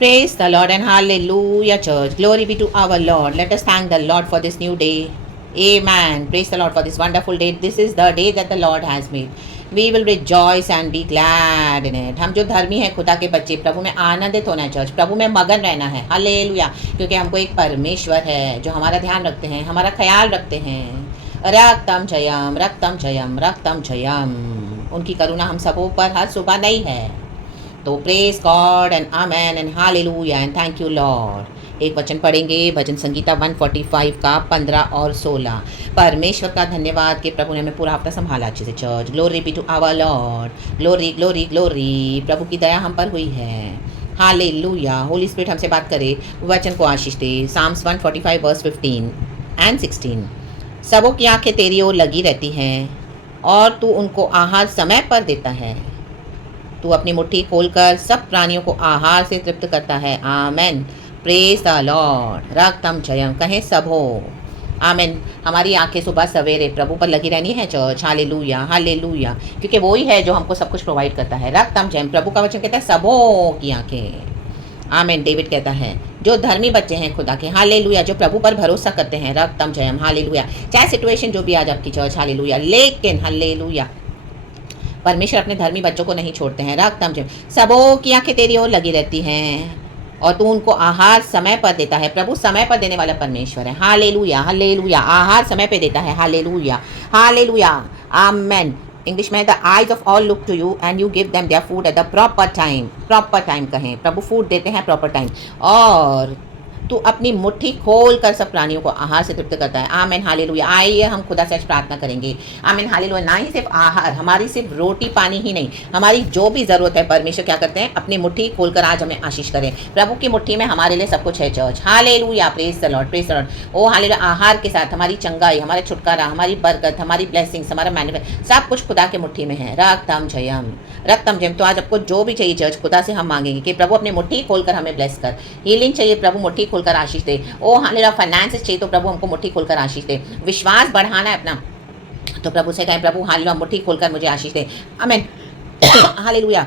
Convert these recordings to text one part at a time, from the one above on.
Praise the Lord and hallelujah, church. Glory be to our Lord. Let us thank the Lord for this new day. Amen. Praise the Lord for this wonderful day. This is the day that the Lord has made. We will rejoice and be glad in it. हम जो धर्मी हैं खुदा के बच्चे, प्रभु में आनंदित होना है चर्च, प्रभु में मगन रहना है। हालेलुया, क्योंकि हमको एक परमेश्वर है जो हमारा ध्यान रखते हैं, हमारा ख्याल रखते हैं। रक्तम जयम रक्तम जयम रक्तम जयम। उनकी करुणा हम सबों पर हर सुबह नई है। तो praise God and amen and hallelujah and thank you Lord. एक वचन पढ़ेंगे भजन संगीता 145 का 15 और 16। परमेश्वर का धन्यवाद कि प्रभु ने हमें पूरा हफ्ता संभाला अच्छे से church. Glory be to our Lord, glory glory glory. प्रभु की दया हम पर हुई है। हालेलुया। होली स्पिरिट हमसे बात करे, वचन को आशीष दे। Psalms 145 verse 15 and 16। सबों की आंखें तेरी ओर लगी रहती हैं और तू उनको आहार समय पर देता है। तू अपनी मुट्ठी खोलकर सब प्राणियों को आहार से तृप्त करता है। आमेन। Praise the Lord. रक्तम जयम कहें सब हो। आमेन। हमारी आंखें सुबह सवेरे प्रभु पर लगी रहनी है चर्च। हालेलुया हालेलुया, क्योंकि वो ही है जो हमको सब कुछ प्रोवाइड करता है। रक्तम जयम, प्रभु का वचन कहता है सबों की आंखें। आमेन। डेविड कहता है जो धर्मी बच्चे हैं खुदा के, हालेलुया, जो प्रभु पर भरोसा करते हैं, रक्तम जयम, हालेलुया। चाहे सिचुएशन जो भी आज आपकी चर्च, हालेलुया, लेकिन हालेलुया परमेश्वर अपने धर्मी बच्चों को नहीं छोड़ते हैं। रक्तम जयम, सबों की आंखें तेरी ओर लगी रहती हैं और तू उनको आहार समय पर देता है। प्रभु समय पर देने वाला परमेश्वर है। हालेलुया हालेलुया। आहार समय पे देता है। हालेलुया हालेलुया। आमेन। इंग्लिश में the eyes of all look to you and you give them their food at the proper time. Proper time कहें, प्रभु फूड देते हैं प्रॉपर टाइम। और तू अपनी मुट्ठी खोल कर सब प्राणियों को आहार से तृप्त करता है। Amen hallelujah. आइए हम खुदा से आज प्रार्थना करेंगे। Amen hallelujah. ना ही सिर्फ आहार, हमारी सिर्फ रोटी पानी ही नहीं, हमारी जो भी ज़रूरत है परमेश्वर क्या करते हैं, अपनी मुट्ठी खोलकर आज हमें आशीष करें। प्रभु की मुट्ठी में हमारे लिए सब कुछ है church. Hallelujah. Praise the Lord, praise the Lord. Oh hallelujah. आहार के साथ हमारी चंगाई, हमारे छुटकारा, हमारी बरकत, हमारी ब्लेसिंग्स, हमारा मैनिफेस्ट, सब कुछ खुदा के मुट्ठी में है। रक्तम जयम रक्तम जयम। तो आज आपको जो भी चाहिए चर्च, खुदा से हम मांगेंगे कि प्रभु अपनी मुट्ठी खोलकर हमें ब्लेस कर। हीलिंग चाहिए, प्रभु मुट्ठी खोलकर आशीष दे। ओ हालेलुया। फाइनेंस चाहिए तो प्रभु हमको मुट्ठी खोलकर आशीष दे। विश्वास बढ़ाना है अपना तो प्रभु से कहें प्रभु हालेलुया मुट्ठी खोलकर मुझे आशीष दे। Amen hallelujah.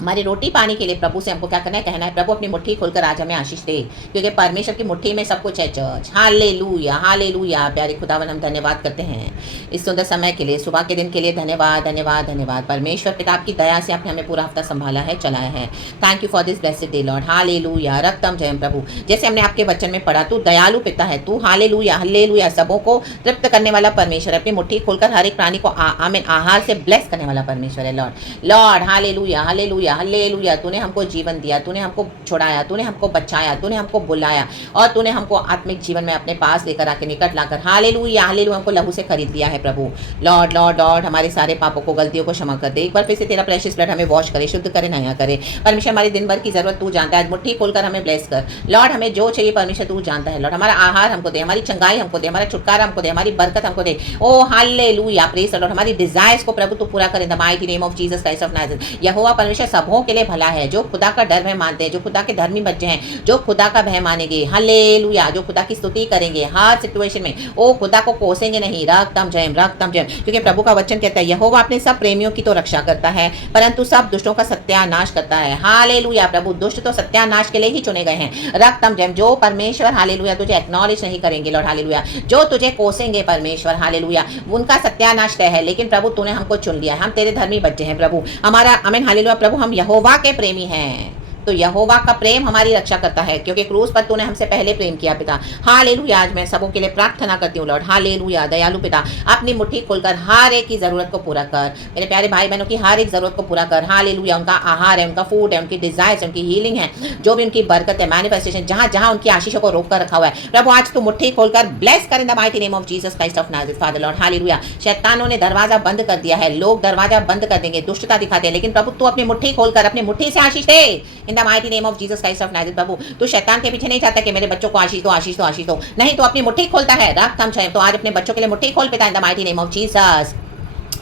हमारी रोटी पानी के लिए प्रभु से हमको क्या करना है, कहना है प्रभु अपनी मुट्ठी खोलकर आज हमें आशीष दे, क्योंकि परमेश्वर की मुट्ठी में सब कुछ है चर्च। Hallelujah hallelujah. प्यारे खुदावन हम धन्यवाद करते हैं इस सुंदर समय के लिए, सुबह के दिन के लिए। धन्यवाद धन्यवाद धन्यवाद। परमेश्वर पिता आपकी दया से आपने हमें पूरा हफ्ता संभाला है, चलाया है। Thank you for this blessed day Lord. हालेलुया। रक्तम जयम। प्रभु जैसे हमने आपके वचन में पढ़ा, तू दयालु पिता है, तू हालेलुया हालेलुया सबों को तृप्त करने वाला परमेश्वर है। अपनी मुट्ठी खोलकर हर एक प्राणी को आमेन आहार से ब्लेस करने वाला परमेश्वर है Lord. Lord hallelujah hallelujah hallelujah. तूने हमको जीवन दिया, तूने हमको छुड़ाया, तूने हमको बचाया, तूने हमको बुलाया और तूने हमको आत्मिक जीवन में अपने पास लेकर आके निकट लाकर हालेलुया हालेलुया हमको लहू से खरीद लिया है प्रभु। लॉर्ड लॉर्ड लॉर्ड हमारे सारे पापों को, गलतियों को क्षमा कर दे। एक बार फिर से तेरा प्रेशियस ब्लड हमें वॉश करे, शुद्ध करे, नया करे। परमेश्वर हमारी दिन भर की जरूरत तू जानता है, आज मुट्ठी खोलकर हमें ब्लेस कर लॉर्ड। हमें जो चाहिए परमेश्वर तू जानता है लॉर्ड। हमारा आहार हमको दे, हमारी चंगाई हमको दे, हमारा छुटकारा हमको दे, हमारी बरकत हमको दे। ओ हालेलुया। Praise the Lord. हमारी डिजायर्स को प्रभु तू पूरा करे in the mighty name of Jesus Christ of Nazareth. यहोवा परमेश्वर सबों के लिए भला है, जो खुदा का डर भय मानते हैं, जो खुदा के धर्मी बच्चे हैं, जो खुदा का भय मानेंगे। हालेलुया। जो खुदा की स्तुति करेंगे हर सिचुएशन में, ओ खुदा को कोसेंगे नहीं। रक्तम जयम रक्तम जयम। क्योंकि प्रभु का वचन कहता है यहोवा अपने सब प्रेमियों की तो रक्षा करता है, परंतु सब दुष्टों का सत्यानाश करता है। हालेलुया। प्रभु दुष्ट तो सत्यानाश के लिए ही चुने गए हैं। रक्तम जयम। जो परमेश्वर हालेलुया तुझे एक्नॉलेज नहीं करेंगे लॉर्ड, हालेलुया, जो तुझे कोसेंगे परमेश्वर, हालेलुया, उनका सत्यानाश तय है। लेकिन प्रभु तूने हमको चुन लिया है, हम तेरे धर्मी बच्चे हैं प्रभु। हमारा आमीन हालेलुया। प्रभु हम यहोवा के प्रेमी हैं, तो यहोवा का प्रेम हमारी रक्षा करता है, क्योंकि क्रूस पर तूने हमसे पहले प्रेम किया पिता। हालेलुया। आज मैं सबों के लिए प्रार्थना करती हूँ लॉर्ड। हालेलुया। दयालु पिता अपनी मुट्ठी खोलकर हर एक की जरूरत को पूरा कर। मेरे प्यारे भाई बहनों की हर एक जरूरत को पूरा कर। हालेलुया। उनका आहार है, उनका फूड है, उनकी डिजायर्स, उनकी हीलिंग है, जो भी उनकी बरकत है, मैनिफेस्टेशन, जहां जहां उनकी आशीषों को रोक कर रखा हुआ है प्रभु आज तू मुट्ठी खोलकर ब्लेस कर in the mighty name of Jesus Christ of Nazareth father Lord. हालेलुया। शैतानों ने दरवाजा बंद कर दिया है, लोग दरवाजा बंद कर देंगे, दुष्टता दिखाते हैं, लेकिन प्रभु तू अपनी मुट्ठी खोलकर अपनी मुट्ठी से आशीष दे in the mighty name of Jesus Christ of Nazareth. प्रभु तू शैतान के पीछे नहीं चाहता कि मेरे बच्चों को आशीष दो आशीष दो आशीष दो, नहीं, तो अपनी मुट्ठी खोलता है। रक्तम जयम। तो आज अपने बच्चों के लिए मुट्ठी खोल पिता इन the mighty name of Jesus.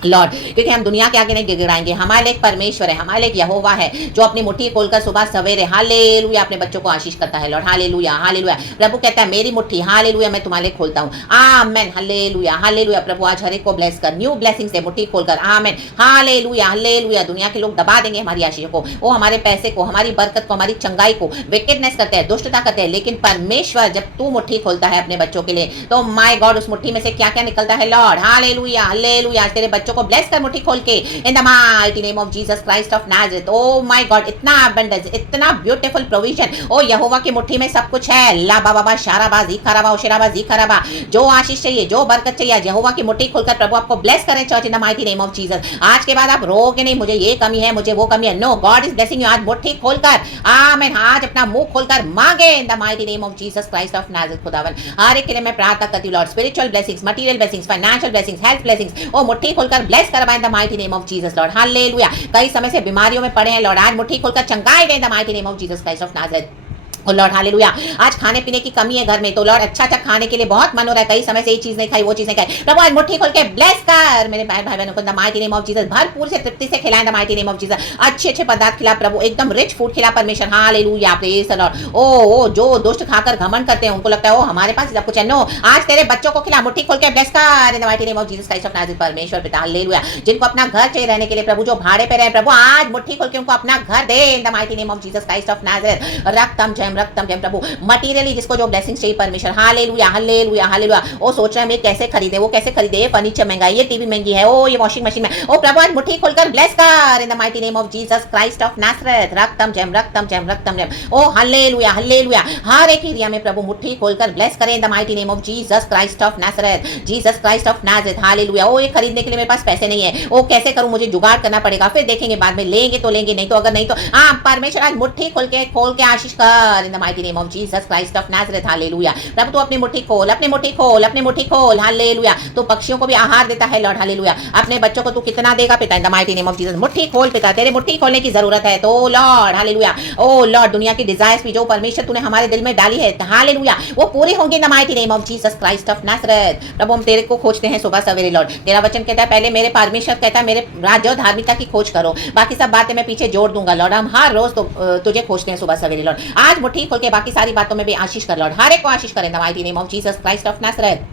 Lord, क्योंकि हम दुनिया के आगे नहीं गिड़गिड़ाएंगे। हमारे लिए एक परमेश्वर है, हमारे लिए एक यहोवा है जो अपनी मुट्ठी खोलकर सुबह सवेरे हालेलुया अपने बच्चों को आशीष करता है। Lord hallelujah hallelujah. प्रभु कहता है मेरी मुट्ठी हालेलुया मैं तुम्हारे लिए खोलता हूँ। Amen hallelujah hallelujah. प्रभु आज हर एक को ब्लेस कर, न्यू ब्लेसिंग से मुट्ठी खोलकर। Amen hallelujah hallelujah. दुनिया के लोग दबा देंगे हमारी आशीष को, वो हमारे पैसे को, हमारी बरकत को, हमारी चंगाई को विकेटनेस करते हैं, दुष्टता करते हैं, लेकिन परमेश्वर जब तू मुट्ठी खोलता है अपने बच्चों के लिए तो माय गॉड उस मुट्ठी में से क्या क्या निकलता है। Lord hallelujah hallelujah. तेरे बच्चों को ब्लेस कर मुट्ठी खोल के इन the mighty name of Jesus Christ of Nazareth. O my God इतना अबंडेंस, इतना ब्यूटीफुल प्रोविजन। ओ यहोवा की मुट्ठी में सब कुछ है। ला बाबा शाराबा जीखराबा ओशराबा जीखराबा। जो आशीष चाहिए, जो बरकत चाहिए, यहोवा की मुट्ठी खोलकर प्रभु आपको ब्लेस करें church in the mighty name of Jesus. आज के बाद आप रोगे नहीं मुझे ये कमी है, मुझे वो कमी है। No, God is blessing you. आज मुट्ठी खोलकर आमीन, आज अपना मुंह खोलकर मांगे in the mighty name of Jesus Christ of Nazareth. खुदावन हर एक के लिए मैं प्रार्थना करती हूं Lord, spiritual blessings, material blessings, financial blessings, health blessings, ओ मुट्ठी खोलकर ब्लेस करवाएं in the mighty name of Jesus Lord हालेलुया। कई समय से बीमारियों में पड़े हैं लॉर्ड, आज मुट्ठी खोलकर चंगाई दें इन the mighty name of Jesus Christ of Nazareth. और लॉर्ड हालेलुया। आज खाने पीने की कमी है घर में, तो लॉर्ड अच्छा अच्छा खाने के लिए बहुत मन हो रहा है, कई समय से ये चीज नहीं खाई, वो चीज नहीं खाई। प्रभु आज मुट्ठी खोल के ब्लेस कर मेरे भाई बहनों को the mighty name of Jesus. भरपूर से तृप्ति से खिलाएं the mighty name of Jesus. अच्छे अच्छे पदार्थ खिला प्रभु, एकदम रिच फूड खिला परमेश्वर हालेलुया। Praise the Lord. ओ जो दोस्त खाकर घमंड करते हैं उनको लगता है ओ हमारे पास सब कुछ है। नो, आज तेरे बच्चों को खिला, मुट्ठी खोल के ब्लेस कर in the mighty name of Jesus Christ of Nazareth. परमेश्वर पिता हालेलुया। जिनको अपना घर चाहिए रहने के लिए प्रभु, जो भाड़े पे रहे प्रभु, आज मुट्ठी खोल के उनको अपना घर दे in the mighty name of Jesus Christ of Nazareth. रक्तम जयम प्रभु। मटीरियली जिसको जो ब्लेसिंग्स चाहिए परमेश्वर हालेलुया हालेलुया हालेलुया। वो सोच रहे हैं कैसे खरीदे, वो कैसे खरीदे, ये फर्नीचर महंगा है, ये टीवी महंगी है, ओ ये वॉशिंग मशीन में। ओ प्रभु आज मुट्ठी खोलकर ब्लेस कर in the mighty name of Jesus Christ of Nazareth. रक्तम जयम ओ हालेलुया हालेलुया। हर एक एरिया में प्रभु मुट्ठी खोलकर ब्लेस करें in the mighty name of Jesus Christ of Nazareth. Jesus Christ of Nazareth हालेलुया। ओ ये खरीदने के लिए मेरे पास पैसे नहीं है, ओ कैसे करूं, मुझे जुगाड़ करना पड़ेगा, फिर देखेंगे बाद में, लेंगे तो लेंगे, नहीं तो अगर नहीं तो हाँ परमेश्वर आज मुट्ठी खोल के आशीष कर in the mighty name of Jesus Christ of Nazareth हालेलुया। प्रभु तू अपनी मुट्ठी खोल, अपनी मुट्ठी खोल, अपनी मुट्ठी खोल हालेलुया। तो पक्षियों को भी आहार देता है लॉर्ड हालेलुया। अपने बच्चों को तू कितना देगा पिता इन the mighty name of Jesus. मुट्ठी खोल पिता, तेरे मुट्ठी खोलने की जरूरत है तो लॉर्ड हालेलुया। ओ लॉर्ड दुनिया की डिजायर्स भी जो परमेश्वर तूने हमारे दिल में डाली है हालेलुया, वो पूरी होंगी in the mighty name of Jesus Christ of Nazareth. प्रभु हम तेरे को खोजते हैं सुबह सवेरे लॉर्ड। तेरा वचन कहता है पहले मेरे परमेश्वर कहता है मेरे राज्य और धार्मिकता की खोज करो, बाकी सब बातें मैं पीछे जोड़ दूंगा लॉर्ड। हम हर रोज तुझे खोजते हैं सुबह सवेरे लॉर्ड। आज मुट्ठी खोल के बाकी सारी बातों में भी आशीष कर लॉर्ड, हर एक को आशीष करें the mighty name of Jesus Christ of Nazareth.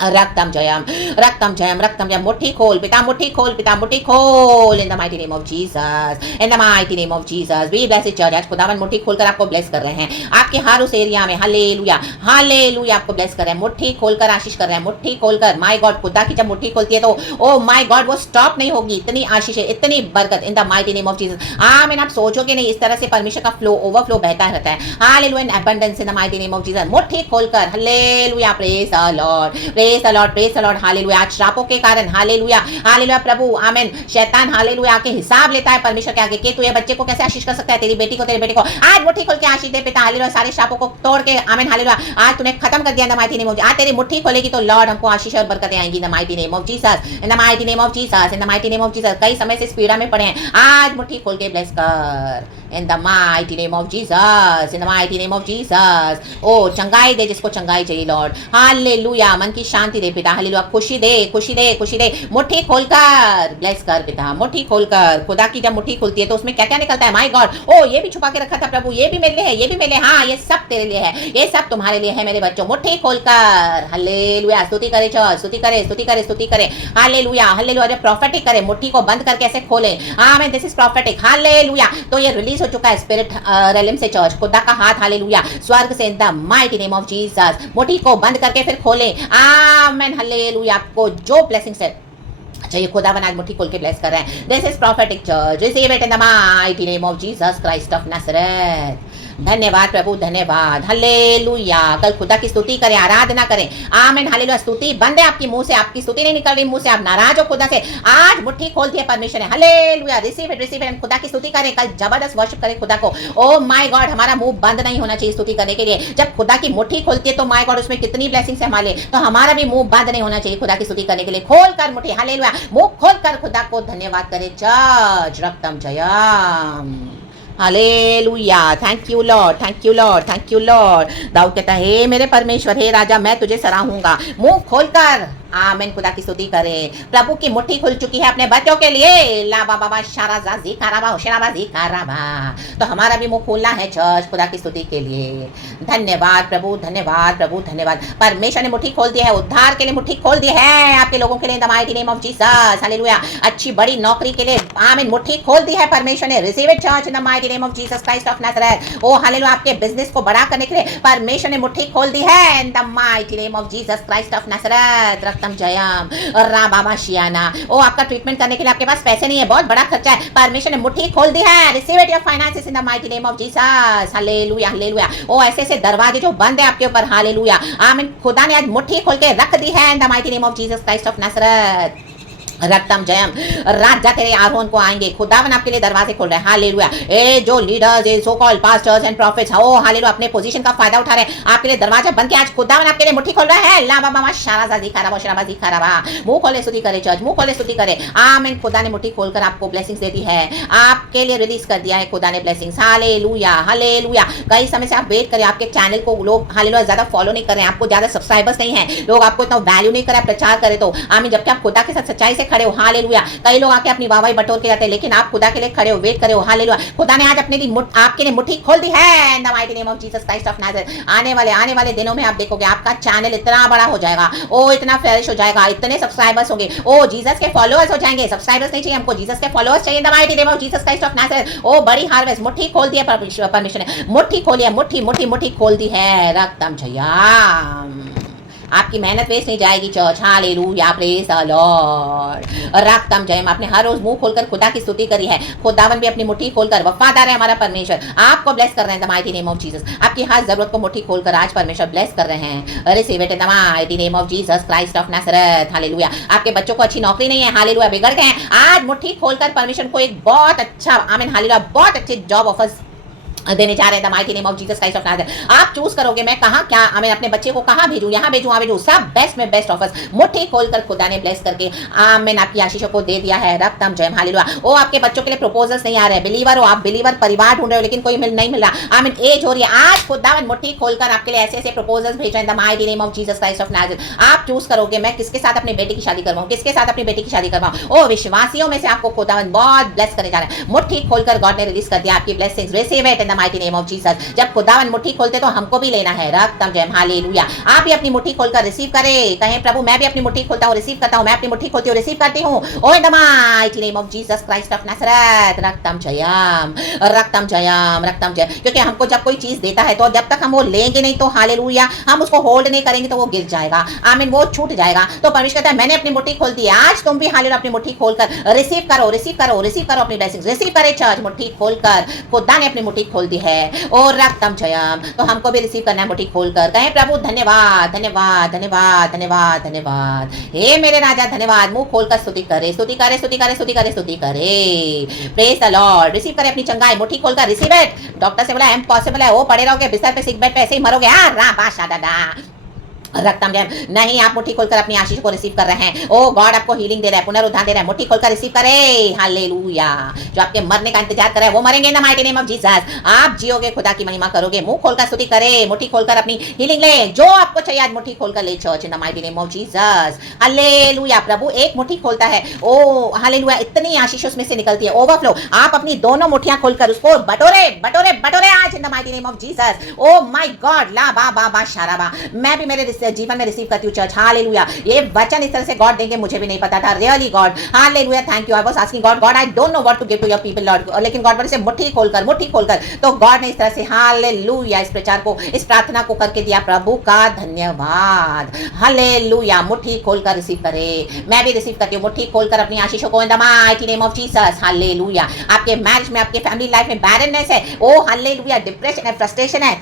रक्तम जयम। मुट्ठी खोल पिता, मुट्ठी खोल पिता, मुट्ठी खोल in the mighty name of Jesus, in the mighty name of Jesus. We bless church. आज खुदावन मुट्ठी खोलकर आपको ब्लेस कर रहे हैं, आपके हर उस एरिया में हालेलुया हालेलुया आपको ब्लेस कर रहे हैं, मुट्ठी खोलकर आशीष कर रहे हैं, मुट्ठी खोलकर। माय गॉड खुदा की जब मुट्ठी खोलती है तो ओ माय गॉड वो स्टॉप नहीं होगी, इतनी आशीष है, इतनी बरकत इन the mighty name of Jesus. आमीन। आप सोचोगे नहीं इस तरह से परमेश्वर का फ्लो ओवरफ्लो बहता रहता है hallelujah in abundance in the mighty name of Jesus. मुट्ठी खोलकर hallelujah. Praise the Lord, praise the Lord, praise the Lord hallelujah. आज श्रापों के कारण हालेलुया हालेलुया प्रभु आमीन, शैतान हालेलुया आके हिसाब लेता है परमेश्वर के आगे कि तू ये बच्चे को कैसे आशीष कर सकता है, तेरी बेटी को, तेरे बेटे को। आज मुट्ठी खोल के आशीष दे पिता हालेलुया। सारे श्रापों को तोड़ के आमीन हालेलुया आज तूने खत्म कर दिया इन the mighty name of Jesus. आज तेरी मुट्ठी खोलेगी तो लॉर्ड हमको आशीष और बरकतें आएंगी इन the mighty name of Jesus, in the mighty name of Jesus, in the mighty name of Jesus. कई समय से इस पीड़ा में पड़े हैं, आज मुट्ठी खोल के ब्लेस कर in the mighty name of Jesus, in the mighty name of Jesus. ओ चंगाई दे जिसको चंगाई चाहिए लॉर्ड हालेलुया। मन की शांति दे पिता हालेलुया। खुशी दे, खुशी दे, खुशी दे। मुट्ठी खोलकर ब्लेस कर पिता, मुट्ठी खोलकर। खुदा की जब मुट्ठी खुलती है तो उसमें क्या क्या निकलता है माय गॉड। ओ ये भी छुपा के रखा था प्रभु, ये भी मेरे लिए है, ये भी मेरे लिए, हाँ ये सब तेरे लिए है, ये सब तुम्हारे लिए है मेरे बच्चों। मुट्ठी खोलकर हालेलुया। स्तुति करे चर्च, स्तुति करे, स्तुति करे, स्तुति करे हालेलुया हालेलुया। जब प्रॉफिटिक करे, मुट्ठी को बंद करके ऐसे खोले, आमीन, दिस इज प्रॉफिटिक हालेलुया। तो ये रिलीज हो चुका है स्पिरिट रेलम से चर्च, खुदा का हाथ हालेलुया स्वर्ग से इन the mighty name of Jesus. मुट्ठी को बंद करके फिर खोले, आमीन हालेलुया। आपको जो ब्लेसिंग्स है अच्छा ये खुदावन आज मुट्ठी खोल के ब्लेस कर रहे हैं। This is prophetic church, receive it in the mighty name of Jesus Christ of Nazareth. धन्यवाद प्रभु, धन्यवाद हालेलुया। कल खुदा की स्तुति करें, आराधना करें, आमीन हालेलुया। स्तुति बंद है आपकी मुंह से, आपकी स्तुति नहीं निकल रही मुंह से, आप नाराज हो खुदा से। आज मुट्ठी खोल दिया परमेश्वर ने हालेलुया। रिसीव इट, खुदा की स्तुति करें, कल जबरदस्त वर्शिप करें खुदा को। ओ माय गॉड हमारा मुंह बंद नहीं होना चाहिए स्तुति करने के लिए। जब खुदा की मुट्ठी खोलती है तो माय गॉड उसमें कितनी ब्लेसिंग्स है हमारे, तो हमारा भी मुंह बंद नहीं होना चाहिए खुदा की स्तुति करने के लिए। खोल कर मुट्ठी हालेलुया, मुंह खोल कर खुदा को धन्यवाद करें। चर्च रक्तम जयम हालेलुया। Thank you Lord, thank you Lord, thank you Lord. दाऊद कहता है हे मेरे परमेश्वर, हे राजा, मैं तुझे सराहूंगा। मुंह खोलकर आमीन। खुदा की स्तुति करें। प्रभु की मुट्ठी खुल चुकी है अपने बच्चों के लिए। ला बाबा शाराजा जी काराबा होशराबा जी काराबा। तो हमारा भी मुंह खोलना है चर्च खुदा की स्तुति के लिए। धन्यवाद प्रभु, धन्यवाद प्रभु, धन्यवाद। परमेश्वर ने मुट्ठी खोल दी है, उद्धार के लिए मुट्ठी खोल दी है आपके लोगों के लिए। In the mighty name of Jesus, hallelujah. अच्छी बड़ी नौकरी के लिए आमीन मुट्ठी खोल दी है परमेश्वर ने। Receive it church in the mighty name of Jesus Christ of Nazareth. Oh hallelujah. आपके बिजनेस को बड़ा करने के लिए परमेश्वर ने मुट्ठी खोल दी है in the mighty name of Jesus Christ of Nazareth. रक्तम जयम राबाबा शियाना। ओ आपका ट्रीटमेंट करने के लिए आपके पास पैसे नहीं है, बहुत बड़ा खर्चा है, परमेश्वर ने मुट्ठी खोल दी है। Receive it your finances in the mighty name of Jesus, हालेलुया हालेलुया। ओ ऐसे ऐसे दरवाजे जो बंद है आपके ऊपर, हालेलुया आमीन। खुदा ने आज मुट्ठी खोल के रख दी है in the mighty name of Jesus Christ of Nazareth. रक्तम जयम। राजा तेरे आरोहण को आएंगे, खुदावन आपके लिए दरवाजे खोल रहे हैं, हालेलुया। ए जो leaders, a so called pastors and prophets, oh hallelujah, अपने पोजीशन का फायदा उठा रहे हैं, आपके लिए दरवाजा बंद के आज खुदावन आपके लिए मुट्ठी खोल रहा है। ला बाबा शाराजा जी खराबा शराबा जी खराबा। मुंह खोले स्तुति करे चर्च, मुंह खोले स्तुति करे। आमीन। खुदा ने मुट्ठी खोलकर आपको ब्लेसिंग्स दे दी है, आपके लिए रिलीज कर दिया है खुदा ने ब्लेसिंग्स, हालेलुया हालेलुया। कई समय से आप वेट करें, आपके चैनल को लोग हालेलुया ज्यादा फॉलो नहीं कर रहे हैं, आपको ज्यादा सब्सक्राइबर्स नहीं है, लोग आपको इतना वैल्यू नहीं करे, प्रचार करे तो आमीन। जबकि आप खुदा के साथ सच्चाई से खड़े हो, हालेलुया। कई लोग आके अपनी वाहवाही बटोर के जाते हैं, लेकिन आप खुदा के लिए खड़े हो, वेट करे हो, हालेलुया। खुदा ने आज अपने लिए आपके लिए मुट्ठी खोल दी है in the mighty name of Jesus Christ of Nazareth. आने वाले दिनों में आप देखोगे आपका चैनल इतना बड़ा हो जाएगा, ओ इतना फ्लरिश हो जाएगा, इतने सब्सक्राइबर्स होंगे, ओ जीसस के फॉलोअर्स हो जाएंगे। सब्सक्राइबर्स नहीं चाहिए हमको, जीसस के फॉलोअर्स चाहिए in the mighty name of Jesus Christ of Nazareth. ओ बड़ी हार्वेस्ट मुट्ठी खोल दी है परमेश्वर ने, मुट्ठी खोली है, मुट्ठी मुट्ठी मुट्ठी खोल दी है। रक्तम जयम। आपकी मेहनत वेस्ट नहीं जाएगी church, hallelujah praise the Lord. रक्तम जयम। आपने हर रोज मुंह खोलकर खुदा की स्तुति करी है, खुदावन भी अपनी मुट्ठी खोलकर, वफादार है हमारा परमेश्वर, आपको ब्लेस कर रहे हैं the mighty name of Jesus. आपकी हर जरूरत को मुट्ठी खोलकर आज परमेश्वर ब्लेस कर रहे हैं। Receive it in the mighty name of Jesus Christ of Nazareth, hallelujah. आपके बच्चों को अच्छी नौकरी नहीं है, हालेलुया, बिगड़ गए हैं, आज मुट्ठी खोलकर परमेश्वर को एक बहुत अच्छा आमीन हालेलुया बहुत अच्छे जॉब ऑफर्स देने जा रहे हैं the mighty name of Jesus Christ of Nazareth. आप चूज करोगे मैं कहां क्या मैं अपने बच्चे को कहां भेजूं, यहां भेजूं, वहां भेजूं, सब बेस्ट में बेस्ट ऑफर्स मुट्ठी खोलकर खुदा ने ब्लेस करके आमीन आपकी आशीषों को दे दिया है। रक्तम जयम, हालेलुया। ओ आपके बच्चों के लिए प्रपोजल्स नहीं आ रहे, बिलीवर हो आप, बिलीवर परिवार ढूंढ रहे हो, लेकिन कोई नहीं मिल रहा, आमीन एज हो रही है, आज खुदावन मुट्ठी खोलकर आपके लिए ऐसे ऐसे प्रपोजल्स भेज रहे हैं the mighty name of Jesus Christ of Nazareth. आप चूज करोगे मैं किसके साथ अपनी बेटी की शादी करवाऊं, किसके साथ अपनी बेटी की शादी करवाऊं। ओ विश्वासियों में से आपको खुदावन बहुत ब्लेस करने जा रहे हैं, मुट्ठी खोलकर गॉड ने रिलीज कर दिया आपकी blessings. Receive it in the mighty name of Jesus. जब खुदावन मुट्ठी खोलते तो हमको भी लेना है। रक्तम जयम, हालेलुया। आप भी अपनी मुट्ठी खोलकर रिसीव करें, कहें प्रभु मैं भी अपनी मुट्ठी खोलता हूं, रिसीव करता हूं, मैं अपनी मुट्ठी खोलती हूं, रिसीव करती हूं, ओ in the mighty name of Jesus Christ of Nazareth. रक्तम जयम, रक्तम जयम, रक्तम जयम। क्योंकि हमको जब कोई चीज देता है तो जब तक हम वो लेंगे नहीं तो हालेलुया हम उसको होल्ड नहीं करेंगे तो वो गिर जाएगा, आमीन वो छूट जाएगा। तो परमेश्वर कहता है मैंने अपनी मुट्ठी खोल दी है, आज तुम भी हालेलुया अपनी मुट्ठी खोलकर रिसीव करो, रिसीव करो, रिसीव करो अपनी ब्लेसिंग्स, रिसीव करे चर्च मुट्ठी खोलकर। खुदा ने अपनी मुट्ठी खोल दी है। और रक्तम जयम। तो हमको भी रिसीव करना है मुट्ठी खोलकर, कहें प्रभु धन्यवाद धन्यवाद धन्यवाद धन्यवाद धन्यवाद, हे मेरे राजा धन्यवाद। मुंह खोलकर स्तुति करे, स्तुति करे, स्तुति करे, स्तुति करे, स्तुति करे। Praise the Lord. रिसीव करे अपनी चंगाई, मुट्ठी खोलकर रिसीव इट। डॉक्टर से बोला इम्पॉसिबल है, वो पड़े रहोगे बिस्तर पे, सिक बेड पे, ऐसे ही मरोगे। राबा दादा रक्तम जयम। नहीं, आप मुट्ठी खोलकर अपनी आशीष को रिसीव कर रहे हैं। ओ गॉड आपको हीलिंग दे रहा है, पुनरुद्धार दे रहा है, मुट्ठी खोलकर रिसीव करे, हालेलुया। जो आपके मरने का इंतजार कर रहे हैं वो मरेंगे इन the mighty name of Jesus. आप जियोगे, खुदा की महिमा करोगे। मुंह खोलकर स्तुति करे, मुट्ठी खोलकर अपनी हीलिंग ले, जो आपको चाहिए आज मुट्ठी खोलकर ले church in the mighty name of Jesus, हालेलुया। प्रभु एक मुट्ठी खोलता है, ओ हालेलुया, इतनी आशीष उसमें से निकलती है, ओवरफ्लो। आप अपनी दोनों मुट्ठियां खोलकर उसको बटोरे बटोरे बटोरे आज in the mighty name of Jesus. Oh my God, ला बा बा बा शाराबा। मैं भी मेरे जीवन में रिसीव करती हूँ चर्च, हालेलुया। ये वचन इस तरह से गॉड देंगे मुझे भी नहीं पता था, really God, hallelujah, thank you. I was asking God, God I don't know what to give to your people Lord, लेकिन गॉड बोले से मुट्ठी खोलकर तो गॉड ने इस तरह से हालेलुया इस प्रचार को, इस प्रार्थना को करके दिया। प्रभु का धन्यवाद, हालेलुया। मुट्ठी खोलकर रिसीव करे, मैं भी रिसीव करती हूँ मुट्ठी खोलकर अपनी आशीषों को इन the mighty name of Jesus, hallelujah. आपके मैरिज में, आपके फैमिली लाइफ में बैरननेस है, ओ हालेलुया, डिप्रेशन है, फ्रस्ट्रेशन है,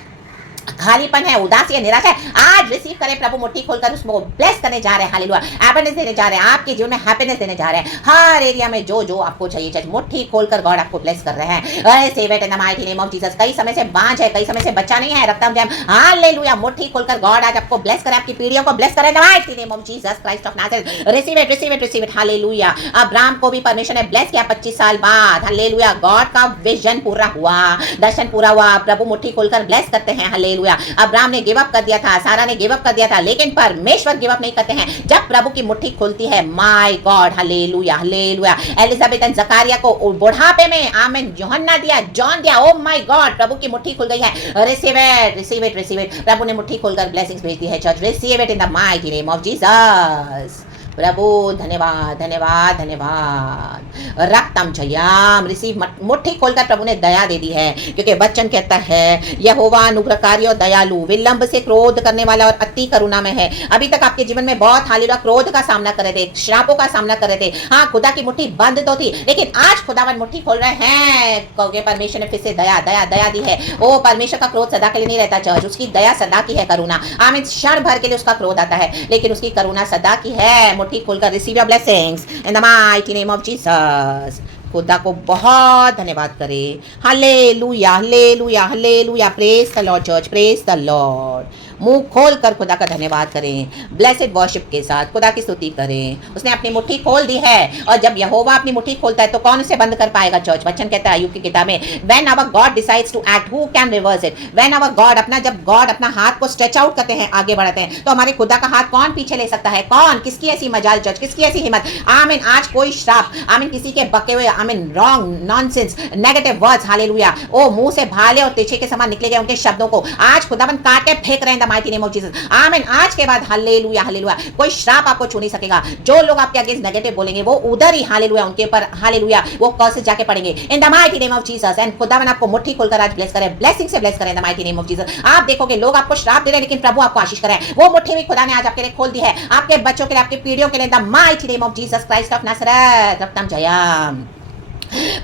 खालीपन है, उदासी है, निराशा है, आज रिसीव करें। प्रभु मुट्ठी खोलकर उसको ब्लेस करने जा रहे हैं, हालेलुया। हैप्पीनेस देने जा रहे हैं, आपके जीवन में हैप्पीनेस देने जा रहे हैं, हर एरिया में जो जो आपको चाहिए चाहिए मुट्ठी खोलकर गॉड आपको ब्लेस कर रहे हैं। Save it in the mighty name of Jesus. कई समय से बांझ है, कई समय से बच्चा नहीं है, रक्तम जयम, हालेलुया। मुट्ठी खोलकर गॉड आज आपको ब्लेस करे, आपकी पीढ़ियों को ब्लेस करे in the mighty name of Jesus Christ of Nazareth. Receive it, receive it, receive it, hallelujah. Abraham को भी परमेश्वर ने ब्लेस किया 25 साल बाद, हालेलुया। गॉड का विजन पूरा हुआ, दर्शन पूरा हुआ। प्रभु मुट्ठी खोलकर ब्लेस करते हैं, हालेलुया। हालेलुया। अब्राहम ने गिव अप कर दिया था, सारा ने गिव अप कर दिया था, लेकिन परमेश्वर गिव अप नहीं करते हैं। जब प्रभु की मुट्ठी खुलती है, my God, hallelujah hallelujah. Elizabeth and Zechariah को बुढ़ापे में आमीन यूहन्ना दिया, जॉन दिया, ओ माय गॉड, प्रभु की मुट्ठी खुल गई है। Receive it, receive it, receive it. प्रभु ने मुट्ठी खोलकर ब्लेसिंग्स भेज दी है church. Receive it in the mighty name of Jesus. प्रभु धन्यवाद धन्यवाद धन्यवाद। रक्तम जयाम, रिसीव। मुट्ठी खोलकर प्रभु ने दया दे दी है, क्योंकि वचन कहता है यहोवा अनुग्रहकारी और दयालु, विलंब से क्रोध करने वाला और अति करुणा में है। अभी तक आपके जीवन में बहुत हालेलुया क्रोध का सामना कर रहे थे, श्रापों का सामना कर रहे थे। हाँ, खुदा की मुट्ठी बंद तो थी, लेकिन आज खुदावन मुट्ठी खोल रहे हैं, क्योंकि परमेश्वर ने फिर से दया दया दया दी है। ओ परमेश्वर का क्रोध सदा के लिए नहीं रहता चर्च, उसकी दया सदा की है, करुणा आमीन क्षण भर के लिए उसका क्रोध आता है, लेकिन उसकी करुणा सदा की है। मुट्ठी खोलकर receive your blessings in the mighty name of Jesus. खुदा को बहुत धन्यवाद करें। Hallelujah hallelujah hallelujah. Praise the Lord church, praise the Lord. मुंह खोल कर खुदा का धन्यवाद करें, ब्लेसेड वर्शिप के साथ खुदा की स्तुति करें। उसने अपनी मुट्ठी खोल दी है, और जब यहोवा अपनी मुट्ठी खोलता है तो कौन उसे बंद कर पाएगा चर्च। वचन कहता है अय्यूब की किताब में, when our God decides to act, who can reverse it. When our God, जब गॉड अपना हाथ को स्ट्रेच आउट करते हैं, आगे बढ़ाते हैं, तो हमारे खुदा का हाथ कौन पीछे ले सकता है? कौन? किसकी ऐसी मजाल चर्च, किसकी ऐसी हिम्मत? आमीन। आज कोई श्राप, आमीन, किसी के बके हुए, आमीन, रॉन्ग, नॉनसेंस, नेगेटिव वर्ड्स, हालेलुया, ओ मुंह से भाले और तिरछे के समान निकले गए उनके शब्दों को आज खुदावन काटे फेंक रहे हैं माइटी नेम ऑफ जीसस। आमीन। आज के बाद हालेलुया हालेलुया, कोई श्राप आपको छू नहीं सकेगा। जो लोग आपके अगेंस्ट नेगेटिव बोलेंगे, वो उधर ही हालेलुया उनके ऊपर हालेलुया वो कर्सेस जाके पड़ेंगे इन the mighty name of Jesus. And खुदावन आपको मुट्ठी खोलकर आज ब्लेस करे, ब्लेसिंग से ब्लेस करे in the mighty name of Jesus. आप देखोगे लोग आपको श्राप दे रहे हैं, लेकिन प्रभु आपको आशीष करे। वो मुट्ठी भी खुदा ने आज आपके लिए खोल दी है, आपके बच्चों के लिए, आपकी पीढ़ियों के लिए, in the mighty name of Jesus Christ of नासरत। रक्तम जयम।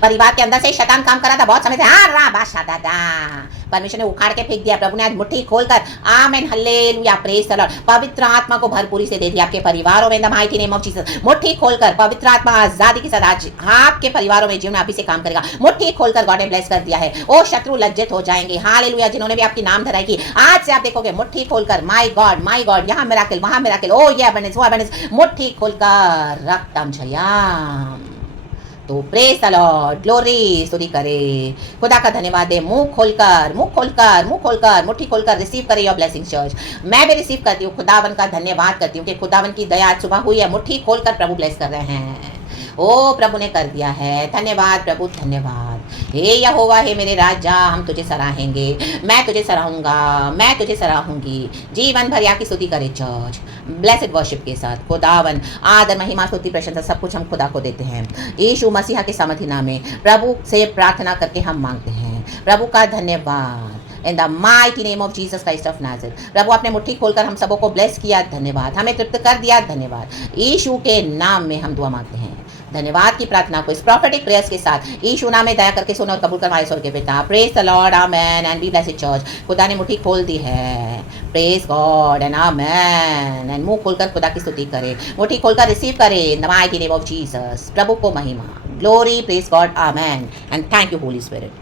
परिवार के अंदर से शैतान काम कर रहा था बहुत समय से, हाँ राबा शादादा, परमेश्वर ने उखाड़ के फेंक दिया। प्रभु ने आज मुट्ठी खोलकर आमीन हालेलुया प्रेज द लॉर्ड पवित्र आत्मा को भरपूरी से दे दिया आपके परिवारों में इन the mighty name of Jesus. मुट्ठी खोलकर पवित्र आत्मा आजादी के साथ आज आपके परिवारों में जीवन अभी से काम करेगा। मुट्ठी खोलकर गॉड ने ब्लेस कर दिया है। ओ शत्रु लज्जित हो जाएंगे, हालेलुया। जिन्होंने भी आपकी नाम धराई की, आज से आप देखोगे मुट्ठी खोलकर, माय गॉड, यहाँ मिराकिल, वहाँ मिराकिल, ओ ये एबंडेंस, वो एबंडेंस, मुट्ठी खोलकर रक्तम जयाम। तो प्रेज द लॉर्ड, ग्लोरी, स्तुति करे, खुदा का धन्यवाद दे। मुंह खोलकर मुट्ठी खोलकर रिसीव करे योर ब्लेसिंग चर्च। मैं भी रिसीव करती हूँ, खुदावन का धन्यवाद करती हूँ कि खुदावन की दया आज सुबह हुई है। मुट्ठी खोलकर प्रभु ब्लेस कर रहे हैं। ओ प्रभु ने कर दिया है, धन्यवाद प्रभु, धन्यवाद। हे यहोवा, हे मेरे राजा, हम तुझे सराहेंगे, मैं तुझे सराहूंगा, मैं तुझे सराहूंगी। जीवन भर या की स्तुति करे चर्च, ब्लेसेड वर्शिप के साथ। खुदावन आदर, महिमा, स्तुति, प्रशंसा सब कुछ हम खुदा को देते हैं। यीशु मसीहा के सामर्थी नाम में प्रभु से प्रार्थना करके हम मांगते हैं। प्रभु का धन्यवाद in the mighty name of Jesus Christ of Nazareth. प्रभु आपने मुट्ठी खोलकर हम सबों को ब्लेस किया, धन्यवाद। हमें तृप्त कर दिया, धन्यवाद। यीशु के नाम में हम दुआ मांगते हैं। धन्यवाद की प्रार्थना को इस प्रोफेटिक प्रेयर्स के साथ यीशु नाम में दया करके सुनो और कबूल कर हमारे स्वर्गीय पिता। Praise the Lord, amen and be blessed church. खुदा ने मुट्ठी खोल दी है, praise God and amen. And मुंह खोलकर खुदा की स्तुति करे, मुट्ठी खोलकर रिसीव करे in the mighty name of Jesus. प्रभु को महिमा, glory, praise God, amen and thank you Holy spirit.